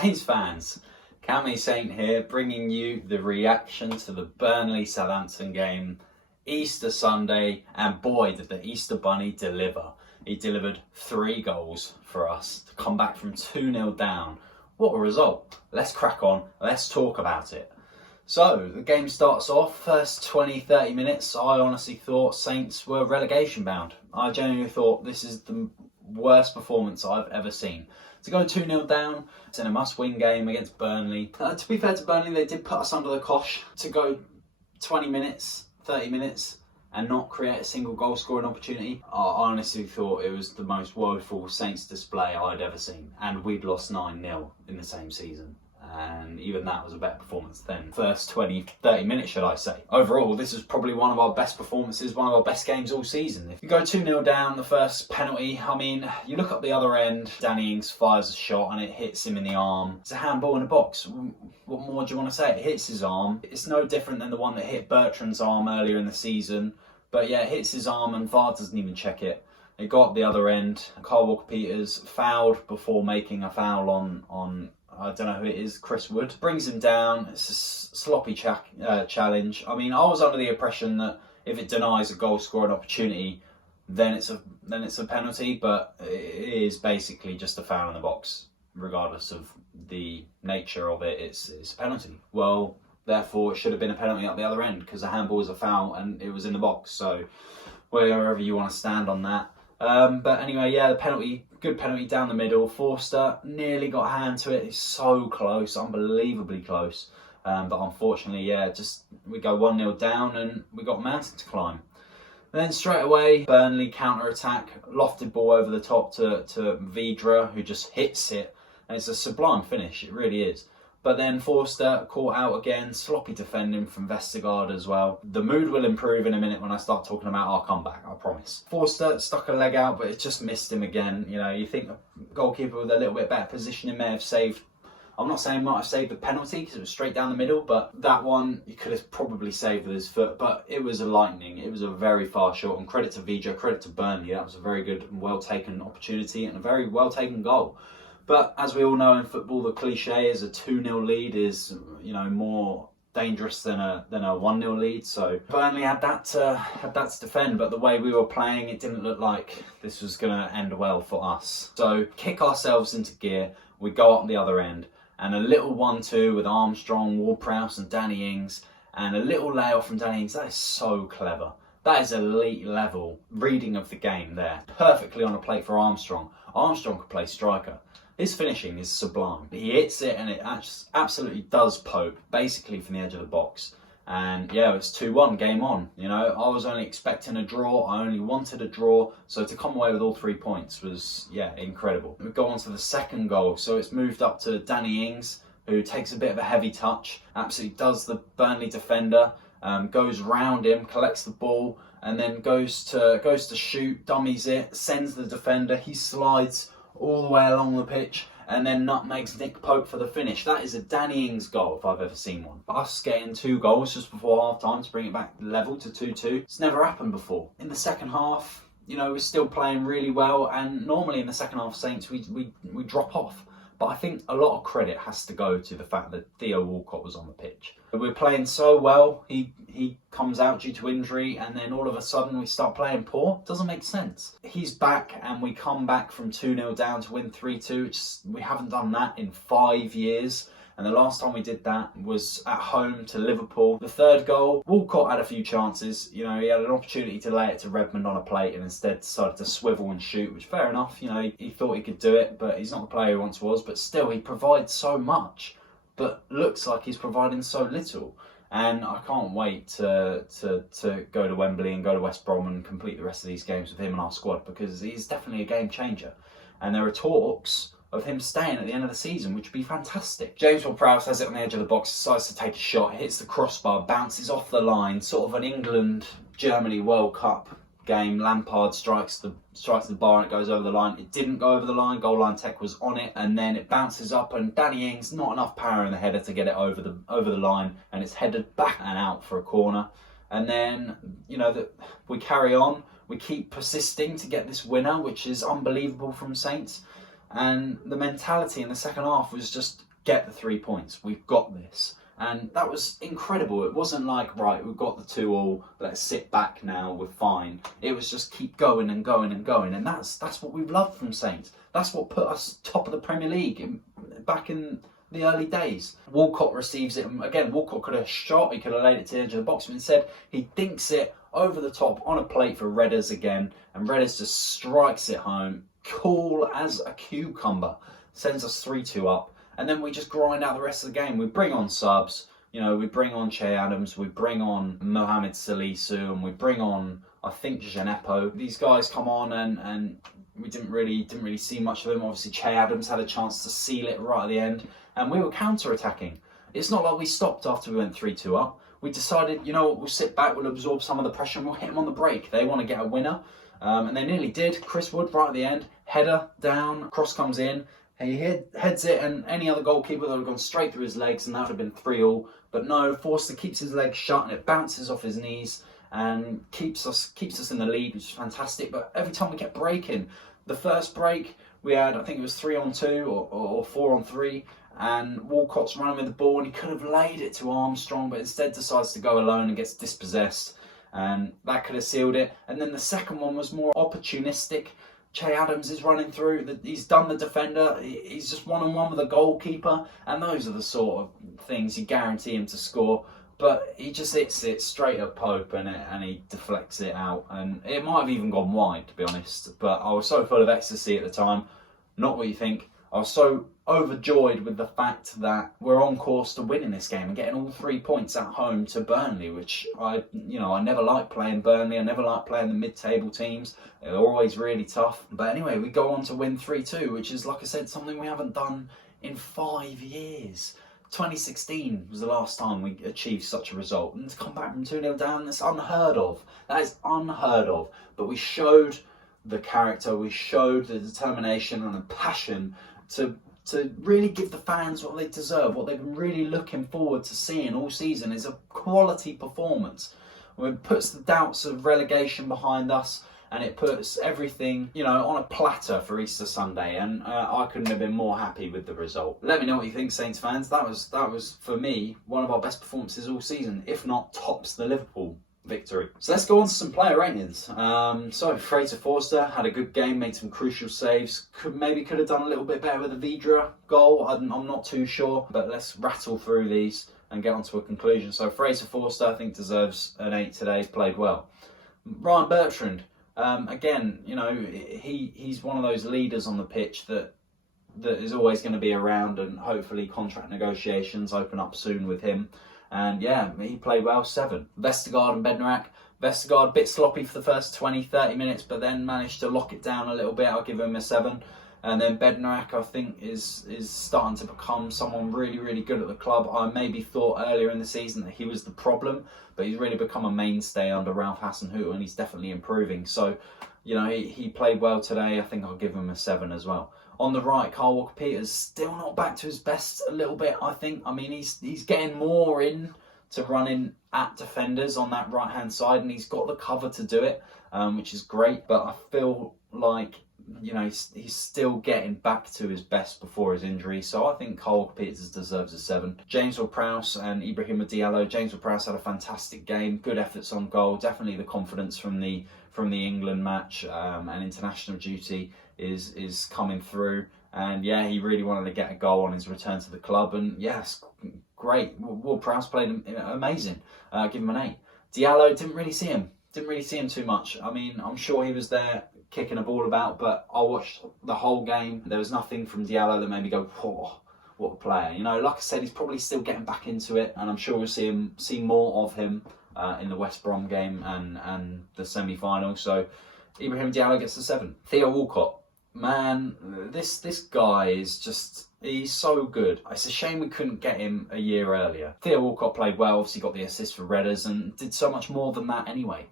Saints fans, Cammy Saint here, bringing you the reaction to the Burnley Southampton game, Easter Sunday, and boy did the Easter Bunny deliver. He delivered 3 goals for us to come back from 2-0 down. What a result. Let's crack on, let's talk about it. So, the game starts off, first 20-30 minutes, I honestly thought Saints were relegation bound. I genuinely thought this is the worst performance I've ever seen. To go 2-0 down, it's in a must-win game against Burnley. To be fair to Burnley, they did put us under the cosh. To go 20 minutes, 30 minutes, and not create a single goal-scoring opportunity, I honestly thought it was the most woeful Saints display I'd ever seen. And we'd lost 9-0 in the same season. And even that was a better performance than first 20-30 minutes, should I say. Overall, this is probably one of our best performances, one of our best games all season. If you go 2-0 down, the first penalty, I mean, you look up the other end, Danny Ings fires a shot and it hits him in the arm. It's a handball in a box. What more do you want to say? It hits his arm. It's no different than the one that hit Bertrand's arm earlier in the season. But yeah, it hits his arm and VAR doesn't even check it. It got up the other end. Kyle Walker-Peters fouled before making a foul on I don't know who it is, Chris Wood. Brings him down. It's a sloppy challenge. I mean, I was under the impression that if it denies a goal scoring opportunity, then it's a penalty, but it is basically just a foul in the box. Regardless of the nature of it, it's a penalty. Well, therefore, it should have been a penalty at the other end because the handball was a foul and it was in the box. So, wherever you want to stand on that. But anyway, yeah, the penalty, good penalty down the middle. Forster nearly got a hand to it. It's so close, unbelievably close. But unfortunately, yeah, we go 1-0 down and we got a mountain to climb. And then straight away, Burnley counter-attack, lofted ball over the top to Vidra, who just hits it. And it's a sublime finish, it really is. But then Forster caught out again, sloppy defending from Vestergaard as well. The mood will improve in a minute when I start talking about our comeback, I promise. Forster stuck a leg out, but it just missed him again. You know, you think a goalkeeper with a little bit better positioning may have saved. I'm not saying might have saved the penalty because it was straight down the middle, but that one you could have probably saved with his foot. But it was a lightning. It was a very far shot. And credit to Vidra, credit to Burnley. That was a very good and well-taken opportunity and a very well-taken goal. But as we all know in football, the cliche is a 2-0 lead is, you know, more dangerous than a 1-0 lead. So Burnley had that to defend, but the way we were playing, it didn't look like this was going to end well for us. So kick ourselves into gear. We go up the other end, and a little 1-2 with Armstrong, Ward-Prowse, and Danny Ings, and a little layoff from Danny Ings. That is so clever. That is elite level reading of the game there. Perfectly on a plate for Armstrong. Armstrong could play striker. His finishing is sublime. He hits it and it absolutely does poke, basically from the edge of the box. And yeah, it's 2-1, game on. You know, I was only expecting a draw. I only wanted a draw. So to come away with all 3 points was, yeah, incredible. We go on to the second goal. So it's moved up to Danny Ings, who takes a bit of a heavy touch. Absolutely does the Burnley defender. Goes round him, collects the ball, and then goes to shoot, dummies it, sends the defender. He slides all the way along the pitch and then nutmegs Nick Pope for the finish. That is a Danny Ings goal if I've ever seen one. Us getting 2 goals just before half time to bring it back level to 2-2. It's never happened before. In the second half, you know, we're still playing really well, and normally in the second half Saints we drop off. But I think a lot of credit has to go to the fact that THEO Walcott was on the pitch. We're playing so well, he comes out due to injury, and then all of a sudden we start playing poor. Doesn't make sense. He's back and we come back from 2-0 down to win 3-2. We haven't done that in 5 years. And the last time we did that was at home to Liverpool. The third goal, Walcott had a few chances. You know, he had an opportunity to lay it to Redmond on a plate and instead decided to swivel and shoot, which fair enough. You know, he thought he could do it, but he's not the player he once was. But still, he provides so much, but looks like he's providing so little. And I can't wait to go to Wembley and go to West Brom and complete the rest of these games with him and our squad, because he's definitely a game changer. And there are talks of him staying at the end of the season, which would be fantastic. James Ward-Prowse has it on the edge of the box, decides to take a shot, hits the crossbar, bounces off the line, sort of an England-Germany World Cup game. Lampard strikes the bar and it goes over the line. It didn't go over the line, goal line tech was on it, and then it bounces up and Danny Ings, not enough power in the header to get it over the line, and it's headed back and out for a corner. And then, you know, we carry on, we keep persisting to get this winner, which is unbelievable from Saints. And the mentality in the second half was just get the 3 points. We've got this. And that was incredible. It wasn't like, right, we've got the 2-2, let's sit back now, we're fine. It was just keep going and going and going. And that's what we've loved from Saints. That's what put us top of the Premier League back in the early days. Walcott receives it. Again, Walcott could have shot, he could have laid it to the edge of the box, but instead he dinks it over the top on a plate for Redders again. And Redders just strikes it home. Cool as a cucumber. Sends us 3-2 up. And then we just grind out the rest of the game. We bring on subs, we bring on Che Adams, we bring on Mohamed Salisu, and we bring on, I think, Djenepo. These guys come on and we didn't really see much of them. Obviously, Che Adams had a chance to seal it right at the end, and we were counter-attacking. It's not like we stopped after we went 3-2 up. We decided, we'll sit back, we'll absorb some of the pressure, and we'll hit them on the break. They want to get a winner, and they nearly did. Chris Wood right at the end, header down, cross comes in. He heads it, and any other goalkeeper that would have gone straight through his legs, and that would have been 3-3. But no, Forster keeps his legs shut, and it bounces off his knees and keeps us in the lead, which is fantastic. But every time we kept breaking, the first break we had, I think it was 3-on-2 or 4-on-3, and Walcott's running with the ball, and he could have laid it to Armstrong, but instead decides to go alone and gets dispossessed, and that could have sealed it. And then the second one was more opportunistic. Che Adams is running through, he's done the defender, he's just one-on-one with the goalkeeper, and those are the sort of things you guarantee him to score. But he just hits it straight at Pope and he deflects it out, and it might have even gone wide, to be honest. But I was so full of ecstasy at the time, not what you think. I was so overjoyed with the fact that we're on course to winning this game and getting all 3 points at home to Burnley, which I never liked playing Burnley. I never liked playing the mid-table teams. They're always really tough. But anyway, we go on to win 3-2, which is, like I said, something we haven't done in 5 years. 2016 was the last time we achieved such a result. And to come back from 2-0 down, that's unheard of. That is unheard of. But we showed the character, we showed the determination and the passion to really give the fans what they deserve, what they've been really looking forward to seeing all season is a quality performance. It puts the doubts of relegation behind us, and it puts everything, on a platter for Easter Sunday, and I couldn't have been more happy with the result. Let me know what you think, Saints fans. That was for me one of our best performances all season, if not tops the Liverpool victory. So let's go on to some player ratings. So Fraser Forster had a good game, made some crucial saves. Could have done a little bit better with the Vidra goal. I'm not too sure, but let's rattle through these and get on to a conclusion. So Fraser Forster, I think, deserves an 8 today. He's played well. Ryan Bertrand, again, he's one of those leaders on the pitch that is always going to be around, and hopefully contract negotiations open up soon with him. And yeah, he played well, 7. Vestergaard and Bednarak. Vestergaard, a bit sloppy for the first 20-30 minutes, but then managed to lock it down a little bit. I'll give him a 7. And then Bednarak, I think, is starting to become someone really, really good at the club. I maybe thought earlier in the season that he was the problem, but he's really become a mainstay under Ralph Hasenhüttl, and he's definitely improving. So, he played well today. I think I'll give him a 7 as well. On the right, Kyle Walker-Peters still not back to his best a little bit, I think. I mean, he's getting more in to running at defenders on that right-hand side, and he's got the cover to do it, which is great. But I feel like, he's still getting back to his best before his injury. So I think Kyle Walker-Peters deserves a 7. James Ward-Prowse and Ibrahima Diallo. James Ward-Prowse had a fantastic game. Good efforts on goal. Definitely the confidence from the England match and international duty is coming through, and yeah, he really wanted to get a goal on his return to the club, and yes, great. Ward-Prowse played amazing. Give him an 8. Diallo, didn't really see him too much. I mean, I'm sure he was there kicking a ball about, but I watched the whole game. There was nothing from Diallo that made me go, "Oh, what a player!" Like I said, he's probably still getting back into it, and I'm sure we'll see more of him in the West Brom game and the semi-final. So Ibrahim Diallo gets a 7. Theo Walcott. Man, this guy is just, he's so good. It's a shame we couldn't get him a year earlier. Theo Walcott played well, obviously got the assist for Redders and did so much more than that anyway.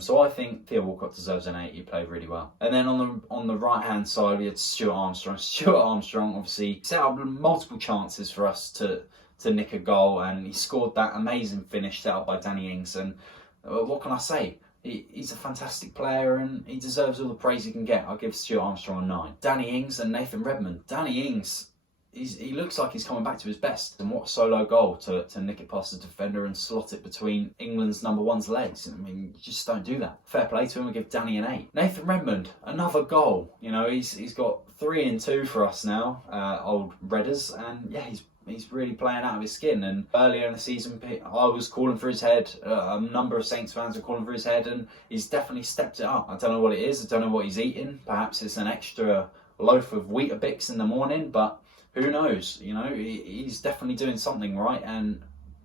So I think Theo Walcott deserves an 8. He played really well. And then on the right hand side we had Stuart Armstrong. Stuart Armstrong obviously set up multiple chances for us to nick a goal, and he scored that amazing finish set up by Danny Ings. And what can I say? He's a fantastic player and he deserves all the praise he can get. I'll give Stuart Armstrong a 9. Danny Ings and Nathan Redmond. Danny Ings he looks like he's coming back to his best. And what solo goal to nick it past the defender and slot it between England's #1's legs. I mean, you just don't do that. Fair play to him. We give Danny an 8. Nathan Redmond, another goal. You know, he's got 3 and 2 for us now, old Redders, and yeah, he's really playing out of his skin. And earlier in the season, I was calling for his head. A number of Saints fans were calling for his head, and he's definitely stepped it up. I don't know what it is. I don't know what he's eating. Perhaps it's an extra loaf of Weetabix in the morning, but who knows? You know, he's definitely doing something right, and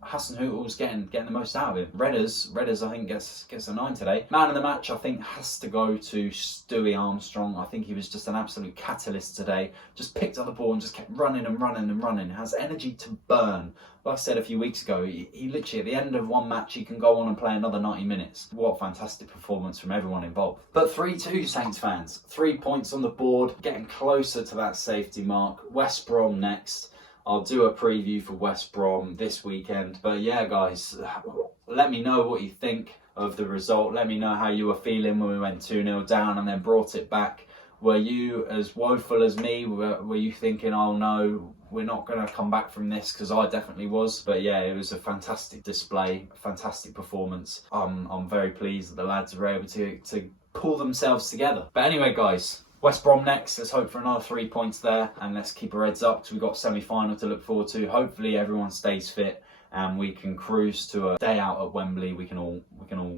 Hasenhüttl's getting the most out of it. Redders, I think gets a 9 today. Man of the match, I think, has to go to Stewie Armstrong. I think he was just an absolute catalyst today. Just picked up the ball and just kept running and running and running. Has energy to burn. Like I said a few weeks ago, he literally, at the end of one match, he can go on and play another 90 minutes. What a fantastic performance from everyone involved. But 3-2, Saints fans. 3 points on the board, getting closer to that safety mark. West Brom next. I'll do a preview for West Brom this weekend. But yeah, guys, let me know what you think of the result. Let me know how you were feeling when we went 2-0 down and then brought it back. Were you as woeful as me? Were you thinking, oh no, we're not going to come back from this? Because I definitely was. But yeah, it was a fantastic display, fantastic performance. I'm very pleased that the lads were able to pull themselves together. But anyway, guys, West Brom next. Let's hope for another 3 points there, and let's keep our heads up because we've got semi-final to look forward to. Hopefully everyone stays fit and we can cruise to a day out at Wembley we can all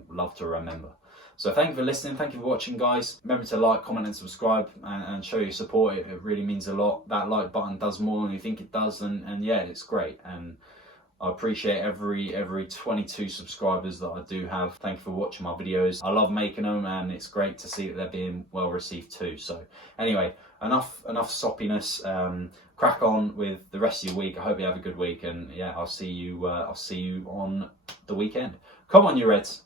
love to remember. So thank you for listening, thank you for watching, guys. Remember to like, comment and subscribe and show your support. It really means a lot. That like button does more than you think it does, and yeah, it's great. And I appreciate every 22 subscribers that I do have. Thank you for watching my videos. I love making them, and it's great to see that they're being well received too. So anyway, enough soppiness. Crack on with the rest of your week. I hope you have a good week, and yeah, I'll see you on the weekend. Come on, you Reds.